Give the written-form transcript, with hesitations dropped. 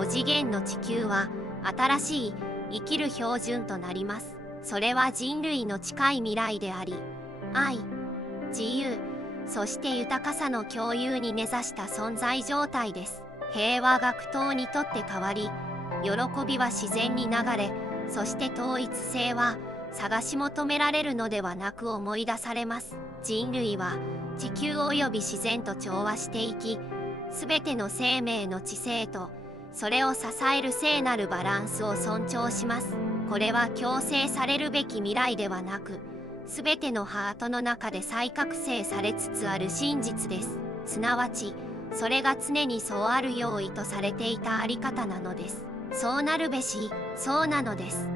5次元の地球は新しい生きる標準となります。それは人類の近い未来であり、愛、自由、そして豊かさの共有に根ざした存在状態です。平和が苦闘にとって変わり、喜びは自然に流れ、そして統一性は探し求められるのではなく思い出されます。人類は地球及び自然と調和していき、すべての生命の知性とそれを支える聖なるバランスを尊重します。これは強制されるべき未来ではなく、すべてのハートの中で再覚醒されつつある真実です。すなわち、それが常にそうあるよう意図されていたあり方なのです。そうなるべし、そうなのです。